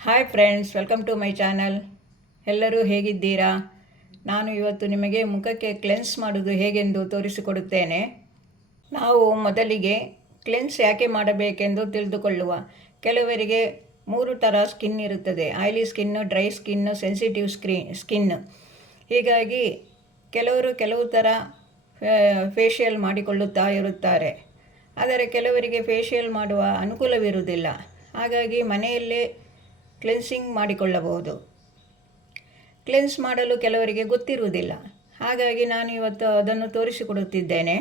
Hi friends, welcome to my channel. ಎಲ್ಲರೂ ಹೇಗಿದ್ದೀರಾ? ನಾನು ಇವತ್ತು ನಿಮಗೆ ಮುಖಕ್ಕೆ ಕ್ಲೆನ್ಸ್ ಮಾಡೋದು ಹೇಗೆಂದು ತೋರಿಸಿಕೊಡುತ್ತೇನೆ. ನಾವು ಮೊದಲಿಗೆ ಕ್ಲೆನ್ಸ್ ಯಾಕೆ ಮಾಡಬೇಕೆಂದು ತಿಳಿದುಕೊಳ್ಳುವ. ಕೆಲವರಿಗೆ 3 ಥರ ಸ್ಕಿನ್ ಇರುತ್ತದೆ: oily skin, dry skin, sensitive skin. ಹೀಗಾಗಿ ಕೆಲವರು ಕೆಲವು ಥರ ಫೇಶಿಯಲ್ ಮಾಡಿಕೊಳ್ಳುತ್ತಾ ಇರುತ್ತಾರೆ. ಆದರೆ ಕೆಲವರಿಗೆ ಫೇಶಿಯಲ್ ಮಾಡುವ ಅನುಕೂಲವಿರುವುದಿಲ್ಲ. ಹಾಗಾಗಿ ಮನೆಯಲ್ಲೇ ಕ್ಲೆನ್ಸಿಂಗ್ ಮಾಡಿಕೊಳ್ಳಬಹುದು. ಕ್ಲೆನ್ಸ್ ಮಾಡಲು ಕೆಲವರಿಗೆ ಗೊತ್ತಿರುವುದಿಲ್ಲ. ಹಾಗಾಗಿ ನಾನು ಇವತ್ತು ಅದನ್ನು ತೋರಿಸಿಕೊಡುತ್ತಿದ್ದೇನೆ.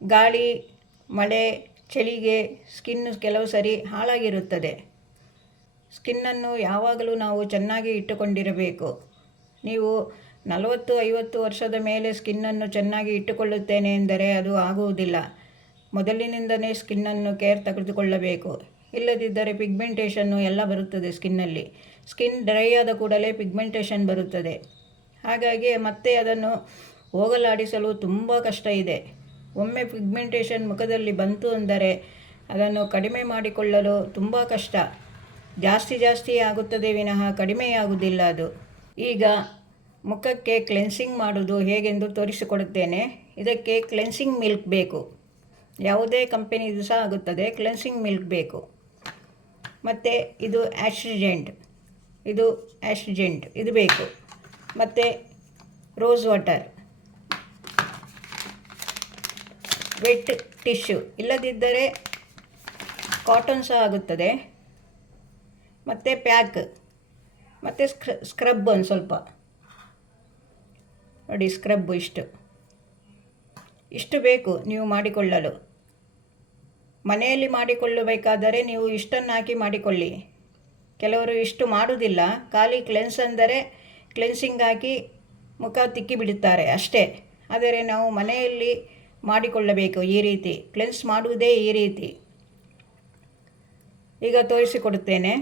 ಗಾಳಿ, ಮಳೆ, ಚಳಿಗೆ ಸ್ಕಿನ್ ಕೆಲವು ಸರಿ ಹಾಳಾಗಿರುತ್ತದೆ. ಸ್ಕಿನ್ನನ್ನು ಯಾವಾಗಲೂ ನಾವು ಚೆನ್ನಾಗಿ ಇಟ್ಟುಕೊಂಡಿರಬೇಕು. ನೀವು 40-50 ವರ್ಷದ ಮೇಲೆ ಸ್ಕಿನ್ನನ್ನು ಚೆನ್ನಾಗಿ ಇಟ್ಟುಕೊಳ್ಳುತ್ತೇನೆ ಎಂದರೆ ಅದು ಆಗುವುದಿಲ್ಲ. ಮೊದಲಿನಿಂದಲೇ ಸ್ಕಿನ್ನನ್ನು ಕೇರ್ ತೆಗೆದುಕೊಳ್ಳಬೇಕು. ಇಲ್ಲದಿದ್ದರೆ ಪಿಗ್ಮೆಂಟೇಷನ್ನು ಎಲ್ಲ ಬರುತ್ತದೆ ಸ್ಕಿನ್ನಲ್ಲಿ. ಸ್ಕಿನ್ ಡ್ರೈ ಆದ ಕೂಡಲೇ ಪಿಗ್ಮೆಂಟೇಷನ್ ಬರುತ್ತದೆ. ಹಾಗಾಗಿ ಮತ್ತೆ ಅದನ್ನು ಹೋಗಲಾಡಿಸಲು ತುಂಬ ಕಷ್ಟ ಇದೆ. ಒಮ್ಮೆ ಪಿಗ್ಮೆಂಟೇಷನ್ ಮುಖದಲ್ಲಿ ಬಂತು ಅಂದರೆ ಅದನ್ನು ಕಡಿಮೆ ಮಾಡಿಕೊಳ್ಳಲು ತುಂಬ ಕಷ್ಟ. ಜಾಸ್ತಿ ಆಗುತ್ತದೆ ವಿನಃ ಕಡಿಮೆಯಾಗುವುದಿಲ್ಲ ಅದು. ಈಗ ಮುಖಕ್ಕೆ ಕ್ಲೆನ್ಸಿಂಗ್ ಮಾಡೋದು ಹೇಗೆಂದು ತೋರಿಸಿಕೊಡುತ್ತೇನೆ. ಇದಕ್ಕೆ ಕ್ಲೆನ್ಸಿಂಗ್ ಮಿಲ್ಕ್ ಬೇಕು. ಯಾವುದೇ ಕಂಪನಿದು ಸಹ ಆಗುತ್ತದೆ. ಕ್ಲೆನ್ಸಿಂಗ್ ಮಿಲ್ಕ್ ಬೇಕು. ಮತ್ತು ಇದು ಆಸ್ಟ್ರಿಜೆಂಟ್ ಇದು ಬೇಕು. ಮತ್ತು ರೋಸ್ ವಾಟರ್, ವೆಟ್ ಟಿಶ್ಯೂ, ಇಲ್ಲದಿದ್ದರೆ ಕಾಟನ್ ಸಹ ಆಗುತ್ತದೆ. ಮತ್ತು ಪ್ಯಾಕ್, ಮತ್ತು ಸ್ಕ್ರಬ್ ಒಂದು ಸ್ವಲ್ಪ ನೋಡಿ. ಸ್ಕ್ರಬ್ಬು ಇಷ್ಟು ಬೇಕು ನೀವು ಮಾಡಿಕೊಳ್ಳಲು. ಮನೆಯಲ್ಲಿ ಮಾಡಿಕೊಳ್ಳಬೇಕಾದರೆ ನೀವು ಇಷ್ಟನ್ನು ಹಾಕಿ ಮಾಡಿಕೊಳ್ಳಿ. ಕೆಲವರು ಇಷ್ಟು ಮಾಡುವುದಿಲ್ಲ. ಖಾಲಿ ಕ್ಲೆನ್ಸ್ ಅಂದರೆ ಕ್ಲೆನ್ಸಿಂಗ್ ಹಾಕಿ ಮುಖ ತಿಕ್ಕಿ ಬಿಡುತ್ತಾರೆ ಅಷ್ಟೇ. ಆದರೆ ನಾವು ಮನೆಯಲ್ಲಿ ಮಾಡಿಕೊಳ್ಳಬೇಕು. ಈ ರೀತಿ ಕ್ಲೆನ್ಸ್ ಮಾಡುವುದೇ ಈ ರೀತಿ. ಈಗ ತೋರಿಸಿಕೊಡುತ್ತೇನೆ.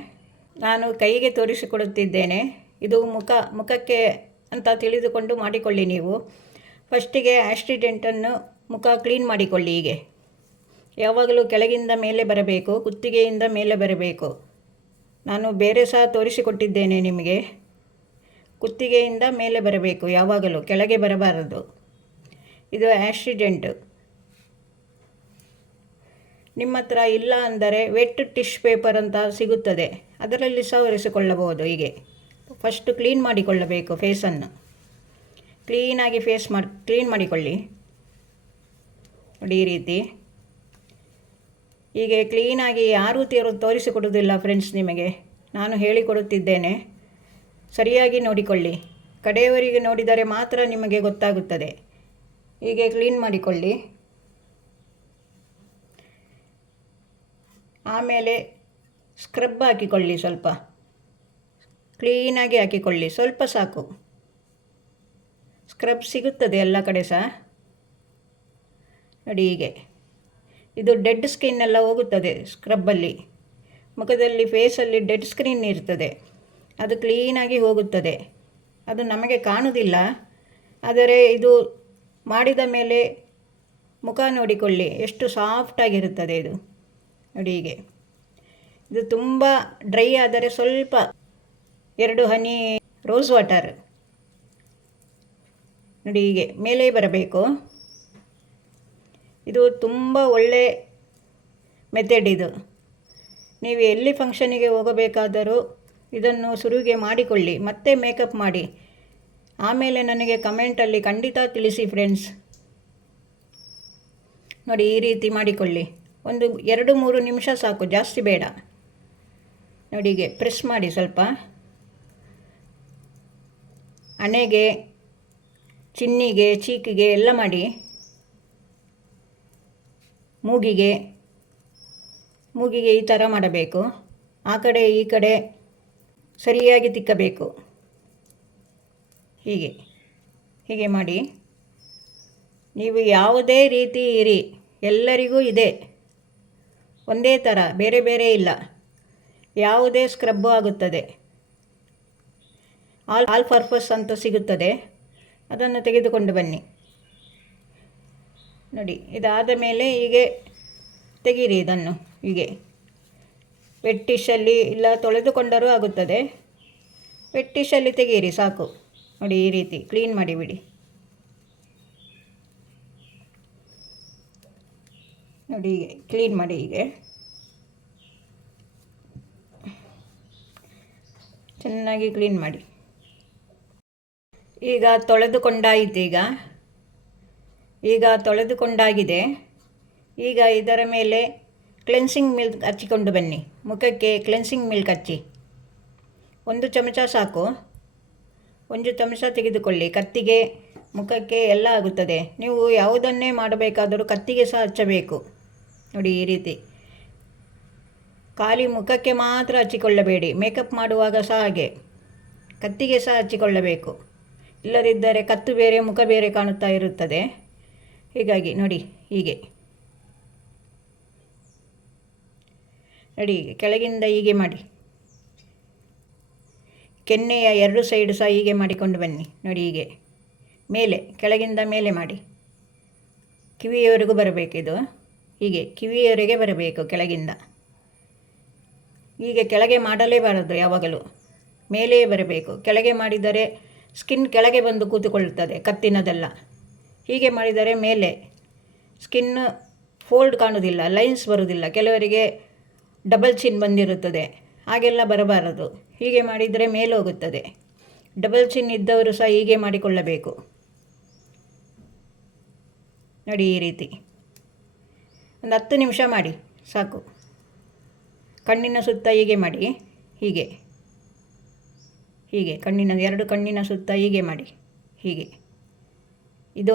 ನಾನು ಕೈಗೆ ತೋರಿಸಿಕೊಡುತ್ತಿದ್ದೇನೆ. ಇದು ಮುಖಕ್ಕೆ ಅಂತ ತಿಳಿದುಕೊಂಡು ಮಾಡಿಕೊಳ್ಳಿ ನೀವು. ಫಸ್ಟಿಗೆ ಆಸ್ಟ್ರಿಜೆಂಟನ್ನು ಮುಖ ಕ್ಲೀನ್ ಮಾಡಿಕೊಳ್ಳಿ. ಹೀಗೆ ಯಾವಾಗಲೂ ಕೆಳಗಿಂದ ಮೇಲೆ ಬರಬೇಕು, ಕುತ್ತಿಗೆಯಿಂದ ಮೇಲೆ ಬರಬೇಕು. ನಾನು ಬೇರೆ ಸಹ ತೋರಿಸಿಕೊಟ್ಟಿದ್ದೇನೆ ನಿಮಗೆ. ಕುತ್ತಿಗೆಯಿಂದ ಮೇಲೆ ಬರಬೇಕು, ಯಾವಾಗಲೂ ಕೆಳಗೆ ಬರಬಾರದು. ಇದು ಆಸ್ಟ್ರಿಜೆಂಟು. ನಿಮ್ಮ ಹತ್ರ ಇಲ್ಲ ಅಂದರೆ ವೆಟ್ ಟಿಶ್ ಪೇಪರ್ ಅಂತ ಸಿಗುತ್ತದೆ, ಅದರಲ್ಲಿ ಸಹ ಒರೆಸಿಕೊಳ್ಳಬಹುದು. ಹೀಗೆ ಫಸ್ಟು ಕ್ಲೀನ್ ಮಾಡಿಕೊಳ್ಳಬೇಕು. ಫೇಸನ್ನು ಕ್ಲೀನಾಗಿ ಕ್ಲೀನ್ ಮಾಡಿಕೊಳ್ಳಿ ನೋಡಿ. ಈ ರೀತಿ ಹೀಗೆ ಕ್ಲೀನಾಗಿ ಯಾರೂ ತೋರಿಸಿಕೊಡುವುದಿಲ್ಲ ಫ್ರೆಂಡ್ಸ್. ನಿಮಗೆ ನಾನು ಹೇಳಿಕೊಡುತ್ತಿದ್ದೇನೆ. ಸರಿಯಾಗಿ ನೋಡಿಕೊಳ್ಳಿ. ಕಡೆಯವರಿಗೆ ನೋಡಿದರೆ ಮಾತ್ರ ನಿಮಗೆ ಗೊತ್ತಾಗುತ್ತದೆ. ಹೀಗೆ ಕ್ಲೀನ್ ಮಾಡಿಕೊಳ್ಳಿ. ಆಮೇಲೆ ಸ್ಕ್ರಬ್ ಹಾಕಿಕೊಳ್ಳಿ. ಸ್ವಲ್ಪ ಕ್ಲೀನಾಗಿ ಹಾಕಿಕೊಳ್ಳಿ. ಸ್ವಲ್ಪ ಸಾಕು. ಸ್ಕ್ರಬ್ ಸಿಗುತ್ತದೆ ಎಲ್ಲ ಕಡೆ ಸಹ ನೋಡಿ. ಹೀಗೆ ಇದು ಡೆಡ್ ಸ್ಕಿನ್ ಎಲ್ಲ ಹೋಗುತ್ತದೆ ಸ್ಕ್ರಬ್ಬಲ್ಲಿ. ಮುಖದಲ್ಲಿ ಫೇಸಲ್ಲಿ ಡೆಡ್ ಸ್ಕಿನ್ ಇರ್ತದೆ, ಅದು ಕ್ಲೀನಾಗಿ ಹೋಗುತ್ತದೆ. ಅದು ನಮಗೆ ಕಾಣುವುದಿಲ್ಲ. ಆದರೆ ಇದು ಮಾಡಿದ ಮೇಲೆ ಮುಖ ನೋಡಿಕೊಳ್ಳಿ, ಎಷ್ಟು ಸಾಫ್ಟಾಗಿರುತ್ತದೆ ಇದು ನೋಡಿ. ಹೀಗೆ ಇದು ತುಂಬ ಡ್ರೈ ಆದರೆ ಸ್ವಲ್ಪ 2 ಹನಿ ರೋಸ್ ವಾಟರ್ ನೋಡಿ. ಹೀಗೆ ಮೇಲೆ ಬರಬೇಕು. ಇದು ತುಂಬ ಒಳ್ಳೆ ಮೆಥಡ್ ಇದು. ನೀವು ಎಲ್ಲಿ ಫಂಕ್ಷನಿಗೆ ಹೋಗಬೇಕಾದರೂ ಇದನ್ನು ಶುರುವಿಗೆ ಮಾಡಿಕೊಳ್ಳಿ, ಮತ್ತೆ ಮೇಕಪ್ ಮಾಡಿ. ಆಮೇಲೆ ನನಗೆ ಕಮೆಂಟಲ್ಲಿ ಖಂಡಿತ ತಿಳಿಸಿ ಫ್ರೆಂಡ್ಸ್. ನೋಡಿ, ಈ ರೀತಿ ಮಾಡಿಕೊಳ್ಳಿ. ಒಂದು 2-3 ನಿಮಿಷ ಸಾಕು, ಜಾಸ್ತಿ ಬೇಡ ನೋಡಿ. ಹೀಗೆ ಪ್ರೆಸ್ ಮಾಡಿ ಸ್ವಲ್ಪ. ಹಣೆಗೆ, ಚಿನ್ನಿಗೆ, ಚೀಕಿಗೆ ಎಲ್ಲ ಮಾಡಿ. ಮೂಗಿಗೆ ಈ ಥರ ಮಾಡಬೇಕು. ಆ ಕಡೆ ಈ ಕಡೆ ಸರಿಯಾಗಿ ತಿಕ್ಕಬೇಕು. ಹೀಗೆ ಮಾಡಿ. ನೀವು ಯಾವುದೇ ರೀತಿ ಇರಿ, ಎಲ್ಲರಿಗೂ ಇದೆ ಒಂದೇ ಥರ, ಬೇರೆ ಬೇರೆ ಇಲ್ಲ. ಯಾವುದೇ ಸ್ಕ್ರಬ್ಬು ಆಗುತ್ತದೆ. ಆಲ್ ಪರ್ಪಸ್ ಅಂತ ಸಿಗುತ್ತದೆ, ಅದನ್ನು ತೆಗೆದುಕೊಂಡು ಬನ್ನಿ ನೋಡಿ. ಇದಾದ ಮೇಲೆ ಹೀಗೆ ತೆಗೀರಿ ಇದನ್ನು. ಹೀಗೆ ವೆಟ್ ಟಿಶ್ಶಲ್ಲಿ ಇಲ್ಲ ತೊಳೆದುಕೊಂಡರೂ ಆಗುತ್ತದೆ. ವೆಟ್ ಟಿಶ್ಶಲ್ಲಿ ತೆಗೀರಿ ಸಾಕು. ನೋಡಿ ಈ ರೀತಿ ಕ್ಲೀನ್ ಮಾಡಿಬಿಡಿ. ನೋಡಿ ಹೀಗೆ ಕ್ಲೀನ್ ಮಾಡಿ. ಹೀಗೆ ಚೆನ್ನಾಗಿ ಕ್ಲೀನ್ ಮಾಡಿ. ಈಗ ತೊಳೆದುಕೊಂಡಾಯಿತು. ಈಗ ತೊಳೆದುಕೊಂಡಾಗಿದೆ. ಈಗ ಇದರ ಮೇಲೆ ಕ್ಲೆನ್ಸಿಂಗ್ ಮಿಲ್ಕ್ ಹಚ್ಚಿಕೊಂಡು ಬನ್ನಿ. ಮುಖಕ್ಕೆ ಕ್ಲೆನ್ಸಿಂಗ್ ಮಿಲ್ಕ್ ಹಚ್ಚಿ. 1 ಚಮಚ ಸಾಕು. 1 ಚಮಚ ತೆಗೆದುಕೊಳ್ಳಿ. ಕತ್ತಿಗೆ ಮುಖಕ್ಕೆ ಎಲ್ಲ ಆಗುತ್ತದೆ. ನೀವು ಯಾವುದನ್ನೇ ಮಾಡಬೇಕಾದರೂ ಕತ್ತಿಗೆ ಸಹ ಹಚ್ಚಬೇಕು. ನೋಡಿ ಈ ರೀತಿ. ಖಾಲಿ ಮುಖಕ್ಕೆ ಮಾತ್ರ ಹಚ್ಚಿಕೊಳ್ಳಬೇಡಿ. ಮೇಕಪ್ ಮಾಡುವಾಗ ಸಹ ಹಾಗೆ ಕತ್ತಿಗೆ ಸಹ ಹಚ್ಚಿಕೊಳ್ಳಬೇಕು. ಇಲ್ಲದಿದ್ದರೆ ಕತ್ತು ಬೇರೆ ಮುಖ ಬೇರೆ ಕಾಣುತ್ತಾ ಇರುತ್ತದೆ. ಹೀಗಾಗಿ ನೋಡಿ ಹೀಗೆ ನೋಡಿ ಕೆಳಗಿಂದ ಹೀಗೆ ಮಾಡಿ. ಕೆನ್ನೆಯ 2 ಸೈಡ್ ಸಹ ಹೀಗೆ ಮಾಡಿಕೊಂಡು ಬನ್ನಿ. ನೋಡಿ ಹೀಗೆ ಮೇಲೆ ಕೆಳಗಿಂದ ಮೇಲೆ ಮಾಡಿ. ಕಿವಿಯವರೆಗೂ ಬರಬೇಕಿದು. ಹೀಗೆ ಕಿವಿಯವರೆಗೆ ಬರಬೇಕು ಕೆಳಗಿಂದ. ಹೀಗೆ ಕೆಳಗೆ ಮಾಡಲೇಬಾರದು, ಯಾವಾಗಲೂ ಮೇಲೆಯೇ ಬರಬೇಕು. ಕೆಳಗೆ ಮಾಡಿದರೆ ಸ್ಕಿನ್ ಕೆಳಗೆ ಬಂದು ಕೂತುಕೊಳ್ಳುತ್ತದೆ ಕತ್ತಿನದೆಲ್ಲ. ಹೀಗೆ ಮಾಡಿದರೆ ಮೇಲೆ ಸ್ಕಿನ್ ಫೋಲ್ಡ್ ಕಾಣುವುದಿಲ್ಲ, ಲೈನ್ಸ್ ಬರುವುದಿಲ್ಲ. ಕೆಲವರಿಗೆ ಡಬಲ್ ಚಿನ್ ಬಂದಿರುತ್ತದೆ, ಹಾಗೆಲ್ಲ ಬರಬಾರದು. ಹೀಗೆ ಮಾಡಿದರೆ ಮೇಲೆ ಹೋಗುತ್ತದೆ. ಡಬಲ್ ಚಿನ್ ಇದ್ದವರು ಸಹ ಹೀಗೆ ಮಾಡಿಕೊಳ್ಳಬೇಕು. ನೋಡಿ ಈ ರೀತಿ ಒಂದು 10 ನಿಮಿಷ ಮಾಡಿ ಸಾಕು. ಕಣ್ಣಿನ ಸುತ್ತ ಹೀಗೆ ಮಾಡಿ. ಹೀಗೆ ಹೀಗೆ ಕಣ್ಣಿನ 2 ಕಣ್ಣಿನ ಸುತ್ತ ಹೀಗೆ ಮಾಡಿ. ಹೀಗೆ ಇದು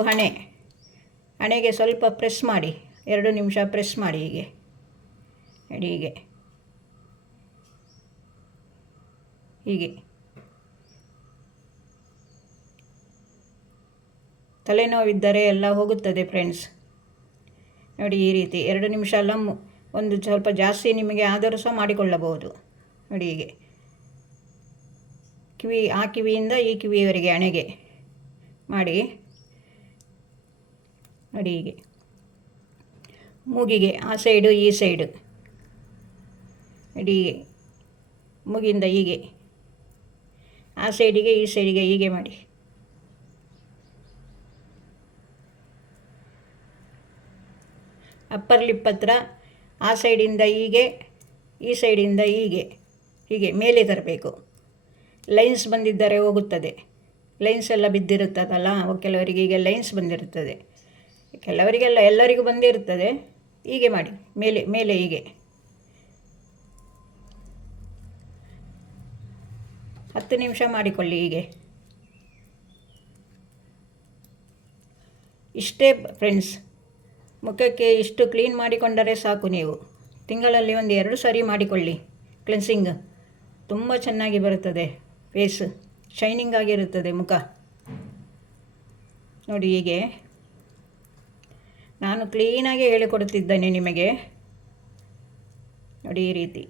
ಹಣೆಗೆ ಸ್ವಲ್ಪ ಪ್ರೆಸ್ ಮಾಡಿ. 2 ನಿಮಿಷ ಪ್ರೆಸ್ ಮಾಡಿ. ಹೀಗೆ ನೋಡಿ ಹೀಗೆ ಹೀಗೆ. ತಲೆನೋವಿದ್ದರೆ ಎಲ್ಲ ಹೋಗುತ್ತದೆ ಫ್ರೆಂಡ್ಸ್. ನೋಡಿ ಈ ರೀತಿ 2 ನಿಮಿಷ ಎಲ್ಲ ಒಂದು ಸ್ವಲ್ಪ ಜಾಸ್ತಿ ನಿಮಗೆ ಆದರೂ ಸಹ ಮಾಡಿಕೊಳ್ಳಬಹುದು. ನೋಡಿ ಹೀಗೆ ಆ ಕಿವಿಯಿಂದ ಈ ಕಿವಿಯವರೆಗೆ ಹಣೆಗೆ ಮಾಡಿ. ನೋಡಿ ಹೀಗೆ ಮೂಗಿಗೆ ಆ ಸೈಡು ಈ ಸೈಡು ನೋಡಿ ಹೀಗೆ ಮೂಗಿಂದ ಹೀಗೆ ಆ ಸೈಡಿಗೆ ಈ ಸೈಡಿಗೆ ಹೀಗೆ ಮಾಡಿ. ಅಪ್ಪರ್ ಲಿಪ್ ಹತ್ರ ಆ ಸೈಡಿಂದ ಹೀಗೆ ಈ ಸೈಡಿಂದ ಹೀಗೆ ಹೀಗೆ ಮೇಲೆ ತರಬೇಕು. ಲೈನ್ಸ್ ಬಂದಿದ್ದರೆ ಹೋಗುತ್ತದೆ. ಲೈನ್ಸ್ ಎಲ್ಲ ಬಿದ್ದಿರುತ್ತದಲ್ಲ, ಕೆಲವರಿಗೆ ಈಗ ಲೈನ್ಸ್ ಬಂದಿರುತ್ತದೆ, ಕೆಲವರಿಗೆಲ್ಲ ಎಲ್ಲರಿಗೂ ಬಂದಿರುತ್ತದೆ. ಹೀಗೆ ಮಾಡಿ ಮೇಲೆ ಮೇಲೆ ಹೀಗೆ 10 ನಿಮಿಷ ಮಾಡಿಕೊಳ್ಳಿ. ಹೀಗೆ ಇಷ್ಟೇ ಫ್ರೆಂಡ್ಸ್. ಮುಖಕ್ಕೆ ಇಷ್ಟು ಕ್ಲೀನ್ ಮಾಡಿಕೊಂಡರೆ ಸಾಕು. ನೀವು ತಿಂಗಳಲ್ಲಿ 1-2 ಸಾರಿ ಮಾಡಿಕೊಳ್ಳಿ ಕ್ಲೆನ್ಸಿಂಗ್. ತುಂಬ ಚೆನ್ನಾಗಿ ಬರುತ್ತದೆ. ಫೇಸ್ ಶೈನಿಂಗ್ ಆಗಿರುತ್ತದೆ ಮುಖ. ನೋಡಿ ಹೀಗೆ ನಾನು ಕ್ಲೀನಾಗಿ ಹೇಳಿಕೊಡುತ್ತಿದ್ದೇನೆ ನಿಮಗೆ. ನೋಡಿ ಈ ರೀತಿ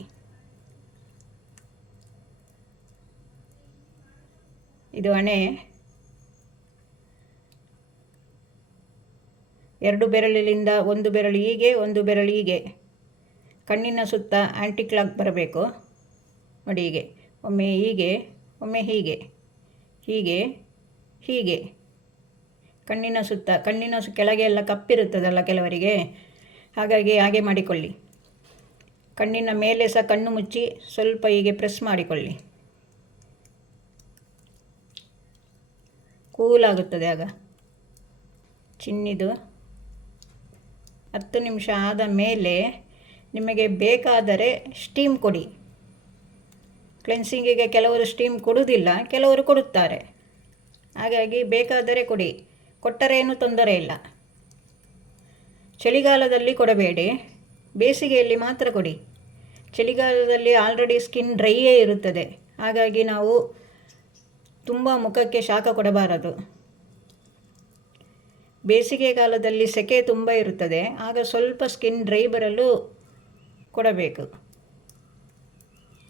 ಇದು ಹಣೆ. 2 ಬೆರಳಿನಿಂದ 1 ಬೆರಳು ಹೀಗೆ 1 ಬೆರಳು ಹೀಗೆ ಕಣ್ಣಿನ ಸುತ್ತ ಆ್ಯಂಟಿ ಕ್ಲಾಕ್ ಬರಬೇಕು. ನೋಡಿ ಹೀಗೆ ಒಮ್ಮೆ ಹೀಗೆ ಒಮ್ಮೆ ಹೀಗೆ ಹೀಗೆ ಹೀಗೆ ಕಣ್ಣಿನ ಸುತ್ತ. ಕಣ್ಣಿನ ಕೆಳಗೆ ಎಲ್ಲ ಕಪ್ಪಿರುತ್ತದಲ್ಲ ಕೆಲವರಿಗೆ, ಹಾಗಾಗಿ ಹಾಗೆ ಮಾಡಿಕೊಳ್ಳಿ. ಕಣ್ಣಿನ ಮೇಲೆ ಸಹ ಕಣ್ಣು ಮುಚ್ಚಿ ಸ್ವಲ್ಪ ಹೀಗೆ ಪ್ರೆಸ್ ಮಾಡಿಕೊಳ್ಳಿ. ಕೂಲ್ ಆಗುತ್ತದೆ ಆಗ. ಚಿನ್ನಿದು 10 ನಿಮಿಷ ಆದ ಮೇಲೆ ನಿಮಗೆ ಬೇಕಾದರೆ ಸ್ಟೀಮ್ ಕೊಡಿ. ಕ್ಲೆನ್ಸಿಂಗಿಗೆ ಕೆಲವರು ಸ್ಟೀಮ್ ಕೊಡುವುದಿಲ್ಲ, ಕೆಲವರು ಕೊಡುತ್ತಾರೆ. ಹಾಗಾಗಿ ಬೇಕಾದರೆ ಕೊಡಿ, ಕೊಟ್ಟರೆ ಏನೂ ತೊಂದರೆ ಇಲ್ಲ. ಚಳಿಗಾಲದಲ್ಲಿ ಕೊಡಬೇಡಿ, ಬೇಸಿಗೆಯಲ್ಲಿ ಮಾತ್ರ ಕೊಡಿ. ಚಳಿಗಾಲದಲ್ಲಿ ಆಲ್ರೆಡಿ ಸ್ಕಿನ್ ಡ್ರೈಯೇ ಇರುತ್ತದೆ, ಹಾಗಾಗಿ ನಾವು ತುಂಬ ಮುಖಕ್ಕೆ ಶಾಖ ಕೊಡಬಾರದು. ಬೇಸಿಗೆ ಕಾಲದಲ್ಲಿ ಸೆಕೆ ತುಂಬ ಇರುತ್ತದೆ, ಆಗ ಸ್ವಲ್ಪ ಸ್ಕಿನ್ ಡ್ರೈ ಬರಲು ಕೊಡಬೇಕು.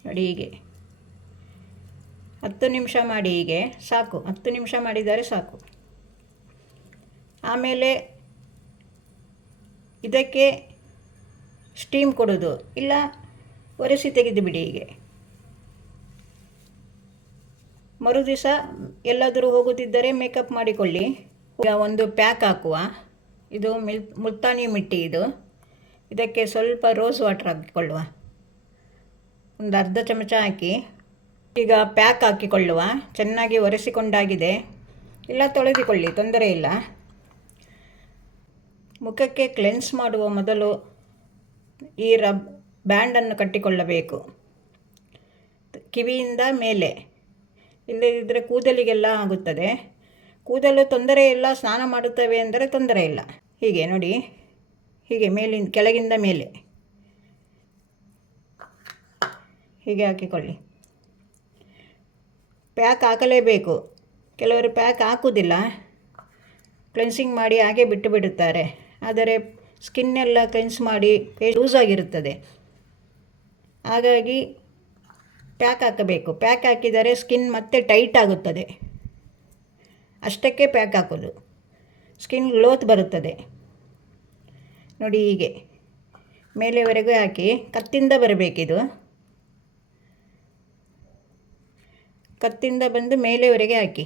ನೋಡಿ ಹೀಗೆ 10 ನಿಮಿಷ ಮಾಡಿ. ಹೀಗೆ ಸಾಕು, 10 ನಿಮಿಷ ಮಾಡಿದರೆ ಸಾಕು. ಆಮೇಲೆ ಇದಕ್ಕೆ ಸ್ಟೀಮ್ ಕೊಡೋದು ಇಲ್ಲ, ಒರೆಸಿ ತೆಗೆದು ಬಿಡಿ. ಹೀಗೆ ಮರುದಿವಸ ಎಲ್ಲಾದರೂ ಹೋಗುತ್ತಿದ್ದರೆ ಮೇಕಪ್ ಮಾಡಿಕೊಳ್ಳಿ. ಈಗ ಒಂದು ಪ್ಯಾಕ್ ಹಾಕುವ. ಇದು ಮುಲ್ತಾನಿ ಮಿಟ್ಟಿ. ಇದಕ್ಕೆ ಸ್ವಲ್ಪ ರೋಸ್ ವಾಟರ್ ಹಾಕಿಕೊಳ್ಳುವ. ಒಂದು ಅರ್ಧ ಚಮಚ ಹಾಕಿ ಈಗ ಪ್ಯಾಕ್ ಹಾಕಿಕೊಳ್ಳುವ. ಚೆನ್ನಾಗಿ ಒರೆಸಿಕೊಂಡಾಗಿದೆ. ಇಲ್ಲ ತೊಳೆದುಕೊಳ್ಳಿ, ತೊಂದರೆ ಇಲ್ಲ. ಮುಖಕ್ಕೆ ಕ್ಲೆನ್ಸ್ ಮಾಡುವ ಮೊದಲು ಈ ಬ್ಯಾಂಡನ್ನು ಕಟ್ಟಿಕೊಳ್ಳಬೇಕು ಕಿವಿಯಿಂದ ಮೇಲೆ. ಇಲ್ಲದಿದ್ದರೆ ಕೂದಲಿಗೆಲ್ಲ ಆಗುತ್ತದೆ. ಕೂದಲು ತೊಂದರೆ ಇಲ್ಲ, ಸ್ನಾನ ಮಾಡುತ್ತವೆ ಅಂದರೆ ತೊಂದರೆ ಇಲ್ಲ. ಹೀಗೆ ನೋಡಿ, ಹೀಗೆ ಕೆಳಗಿಂದ ಮೇಲೆ ಹೀಗೆ ಹಾಕಿಕೊಳ್ಳಿ. ಪ್ಯಾಕ್ ಹಾಕಲೇಬೇಕು. ಕೆಲವರು ಪ್ಯಾಕ್ ಹಾಕುವುದಿಲ್ಲ, ಕ್ಲೆನ್ಸಿಂಗ್ ಮಾಡಿ ಹಾಗೆ ಬಿಟ್ಟು ಬಿಡುತ್ತಾರೆ. ಆದರೆ ಸ್ಕಿನ್ನೆಲ್ಲ ಕ್ಲೆನ್ಸ್ ಮಾಡಿ ಲೂಸ್ ಆಗಿರುತ್ತದೆ. ಹಾಗಾಗಿ ಪ್ಯಾಕ್ ಹಾಕಬೇಕು. ಪ್ಯಾಕ್ ಹಾಕಿದರೆ ಸ್ಕಿನ್ ಮತ್ತೆ ಟೈಟ್ ಆಗುತ್ತದೆ. ಅಷ್ಟಕ್ಕೆ ಪ್ಯಾಕ್ ಹಾಕೋದು. ಸ್ಕಿನ್ ಗ್ಲೋತ್ ಬರುತ್ತದೆ ನೋಡಿ. ಹೀಗೆ ಮೇಲೆವರೆಗೂ ಹಾಕಿ ಕತ್ತಿಂದ ಬರಬೇಕಿದು. ಕತ್ತಿಂದ ಬಂದು ಮೇಲೆವರೆಗೆ ಹಾಕಿ.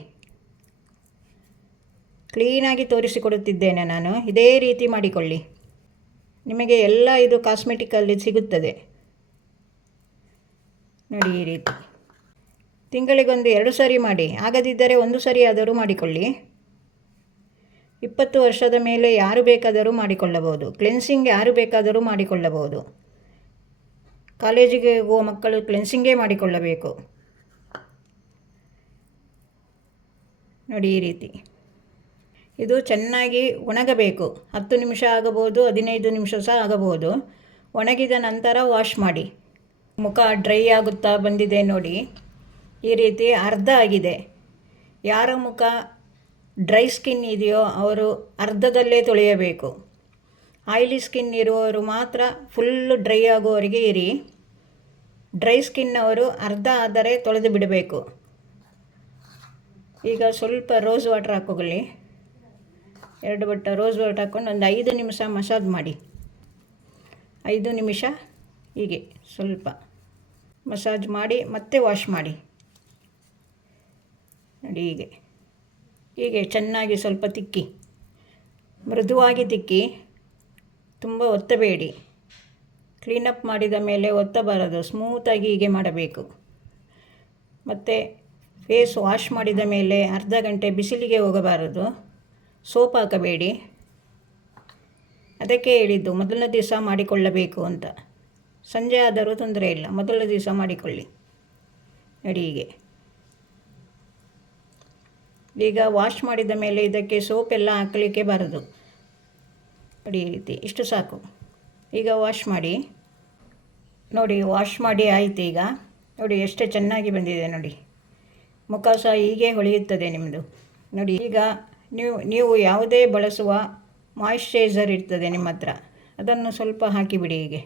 ಕ್ಲೀನಾಗಿ ತೋರಿಸಿಕೊಡುತ್ತಿದ್ದೇನೆ ನಾನು. ಇದೇ ರೀತಿ ಮಾಡಿಕೊಳ್ಳಿ. ನಿಮಗೆ ಎಲ್ಲ ಇದು ಕಾಸ್ಮೆಟಿಕಲ್ಲಿ ಸಿಗುತ್ತದೆ ನೋಡಿ. ಈ ರೀತಿ ತಿಂಗಳಿಗೊಂದು 2 ಸರಿ ಮಾಡಿ. ಆಗದಿದ್ದರೆ 1 ಸರಿ ಆದರೂ ಮಾಡಿಕೊಳ್ಳಿ. 20 ವರ್ಷದ ಮೇಲೆ ಯಾರು ಬೇಕಾದರೂ ಮಾಡಿಕೊಳ್ಳಬಹುದು. ಕ್ಲೆನ್ಸಿಂಗ್ ಯಾರು ಬೇಕಾದರೂ ಮಾಡಿಕೊಳ್ಳಬಹುದು. ಕಾಲೇಜಿಗೆ ಹೋಗುವ ಮಕ್ಕಳು ಕ್ಲೆನ್ಸಿಂಗೇ ಮಾಡಿಕೊಳ್ಳಬೇಕು ನೋಡಿ. ಈ ರೀತಿ ಇದು ಚೆನ್ನಾಗಿ ಒಣಗಬೇಕು. 10 ನಿಮಿಷ ಆಗಬಹುದು, 15 ನಿಮಿಷ ಸಹ ಆಗಬಹುದು. ಒಣಗಿದ ನಂತರ ವಾಶ್ ಮಾಡಿ. ಮುಖ ಡ್ರೈ ಆಗುತ್ತಾ ಬಂದಿದೆ ನೋಡಿ. ಈ ರೀತಿ ಅರ್ಧ ಆಗಿದೆ. ಯಾರ ಮುಖ ಡ್ರೈ ಸ್ಕಿನ್ ಇದೆಯೋ ಅವರು ಅರ್ಧದಲ್ಲೇ ತೊಳೆಯಬೇಕು. ಆಯಿಲಿ ಸ್ಕಿನ್ ಇರುವವರು ಮಾತ್ರ ಫುಲ್ಲು ಡ್ರೈ ಆಗುವವರೆಗೆ ಇರಿ. ಡ್ರೈ ಸ್ಕಿನ್ನವರು ಅರ್ಧ ಆದರೆ ತೊಳೆದು ಬಿಡಬೇಕು. ಈಗ ಸ್ವಲ್ಪ ರೋಸ್ ವಾಟರ್ ಹಾಕ್ಕೊಳ್ಳಿ. 2 ಬಟ್ಟ ರೋಸ್ ವಾಟರ್ ಹಾಕ್ಕೊಂಡು ಒಂದು 5 ನಿಮಿಷ ಮಸಾಜ್ ಮಾಡಿ. 5 ನಿಮಿಷ ಹೀಗೆ ಸ್ವಲ್ಪ ಮಸಾಜ್ ಮಾಡಿ ಮತ್ತೆ ವಾಶ್ ಮಾಡಿ ನೋಡಿ. ಹೀಗೆ ಚೆನ್ನಾಗಿ ಸ್ವಲ್ಪ ತಿಕ್ಕಿ, ಮೃದುವಾಗಿ ತಿಕ್ಕಿ, ತುಂಬ ಒತ್ತಬೇಡಿ. ಕ್ಲೀನಪ್ ಮಾಡಿದ ಮೇಲೆ ಒತ್ತಬಾರದು, ಸ್ಮೂತಾಗಿ ಹೀಗೆ ಮಾಡಬೇಕು. ಮತ್ತು ಫೇಸ್ ವಾಶ್ ಮಾಡಿದ ಮೇಲೆ ಅರ್ಧ ಗಂಟೆ ಬಿಸಿಲಿಗೆ ಹೋಗಬಾರದು. ಸೋಪ್ ಹಾಕಬೇಡಿ. ಅದಕ್ಕೆ ಹೇಳಿದ್ದು ಮೊದಲನೇ ದಿವಸ ಮಾಡಿಕೊಳ್ಳಬೇಕು ಅಂತ. ಸಂಜೆ ಆದರೂ ತೊಂದರೆ ಇಲ್ಲ, ಮೊದಲ ದಿವಸ ಮಾಡಿಕೊಳ್ಳಿ ನೋಡಿ. ಈಗ ವಾಶ್ ಮಾಡಿದ ಮೇಲೆ ಇದಕ್ಕೆ ಸೋಪ್ ಎಲ್ಲ ಹಾಕಲಿಕ್ಕೆ ಬಾರದು ನೋಡಿ. ಈ ರೀತಿ ಇಷ್ಟು ಸಾಕು. ಈಗ ವಾಶ್ ಮಾಡಿ ನೋಡಿ. ವಾಶ್ ಮಾಡಿ ಆಯಿತು. ಈಗ ನೋಡಿ ಎಷ್ಟು ಚೆನ್ನಾಗಿ ಬಂದಿದೆ ನೋಡಿ. ಮುಖ ಸಹ ಹೀಗೆ ಹೊಳೆಯುತ್ತದೆ ನಿಮ್ಮದು ನೋಡಿ. ಈಗ ನೀವು ಯಾವುದೇ ಬಳಸುವ ಮಾಯಿಶ್ಚರೈಸರ್ ಇರ್ತದೆ ನಿಮ್ಮ ಹತ್ರ, ಅದನ್ನು ಸ್ವಲ್ಪ ಹಾಕಿಬಿಡಿ ಹೀಗೆ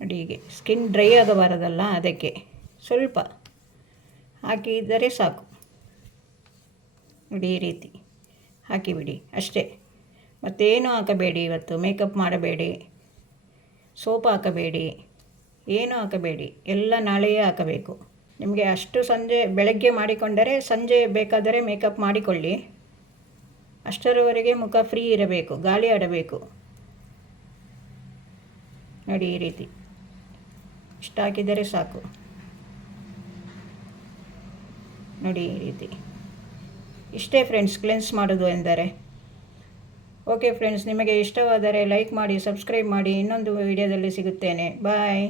ನೋಡಿ. ಹೀಗೆ ಸ್ಕಿನ್ ಡ್ರೈ ಆಗಬಾರದಲ್ಲ, ಅದಕ್ಕೆ ಸ್ವಲ್ಪ ಹಾಕಿದರೆ ಸಾಕು ನೋಡಿ. ಈ ರೀತಿ ಹಾಕಿಬಿಡಿ ಅಷ್ಟೇ. ಮತ್ತೇನು ಹಾಕಬೇಡಿ. ಇವತ್ತು ಮೇಕಪ್ ಮಾಡಬೇಡಿ, ಸೋಪ್ ಹಾಕಬೇಡಿ, ಏನು ಹಾಕಬೇಡಿ. ಎಲ್ಲ ನಾಳೆಯೇ ಹಾಕಬೇಕು. ನಿಮಗೆ ಅಷ್ಟು ಬೆಳಗ್ಗೆ ಮಾಡಿಕೊಂಡರೆ ಸಂಜೆ ಬೇಕಾದರೆ ಮೇಕಪ್ ಮಾಡಿಕೊಳ್ಳಿ. ಅಷ್ಟರವರೆಗೆ ಮುಖ ಫ್ರೀ ಇರಬೇಕು, ಗಾಳಿ ಆಡಬೇಕು ನೋಡಿ. ಈ ರೀತಿ ಇಷ್ಟು ಹಾಕಿದರೆ ಸಾಕು ನೋಡಿ. ಈ ರೀತಿ ಇಷ್ಟೇ ಫ್ರೆಂಡ್ಸ್ ಕ್ಲೆನ್ಸ್ ಮಾಡೋದು ಎಂದರೆ. ಓಕೆ ಫ್ರೆಂಡ್ಸ್, ನಿಮಗೆ ಇಷ್ಟವಾದರೆ ಲೈಕ್ ಮಾಡಿ, ಸಬ್ಸ್ಕ್ರೈಬ್ ಮಾಡಿ. ಇನ್ನೊಂದು ವಿಡಿಯೋದಲ್ಲಿ ಸಿಗುತ್ತೇನೆ. ಬಾಯ್.